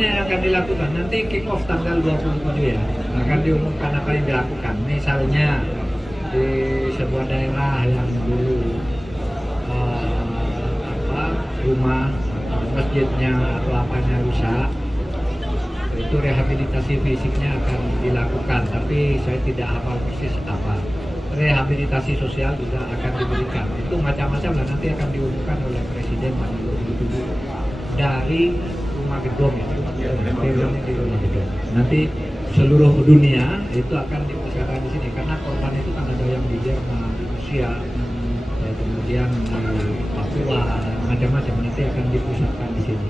banyak yang akan dilakukan. Nanti kick off tanggal 27 ya, akan diumumkan apa yang dilakukan. Misalnya di sebuah daerah yang dulu rumah masjidnya atau apanya rusak, itu rehabilitasi fisiknya akan dilakukan, tapi saya tidak hafal persis apa. Rehabilitasi sosial juga akan diberikan. Itu macam-macam lah, nanti akan diumumkan oleh Presiden pada 2007 dari rumah gedung ya, di rumah gedung. Nanti seluruh dunia itu akan dipusatkan di sini karena korban itu kan ada yang di Jerman, di Rusia, ya, kemudian di Papua, macam-macam, nanti akan dipusatkan di sini.